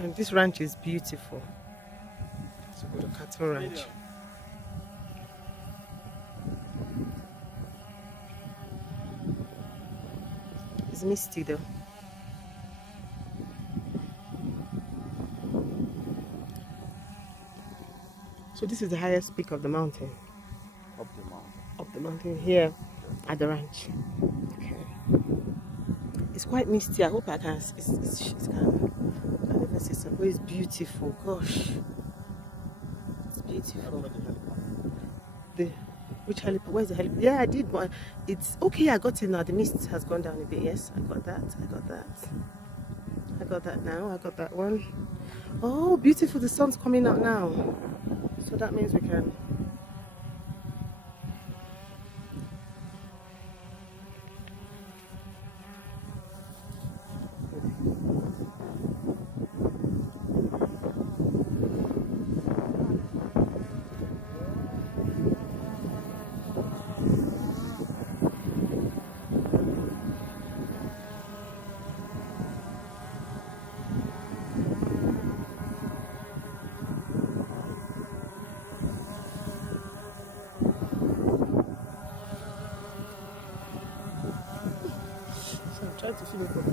And this ranch is beautiful. It's a good cattle ranch. It's misty though. So this is the highest peak of the mountain. Up the mountain. Up the mountain here at the ranch. Okay. It's quite misty. I hope I can. It's can't even see some. But it's beautiful. Gosh, it's beautiful. The which helipad? Where's the helipad? Yeah, I did, but it's okay. I got it now. The mist has gone down a bit. Yes, I got that. I got that. I got that now. I got that one. Oh, beautiful. The sun's coming out now. So that means we can. So I'm trying to film it.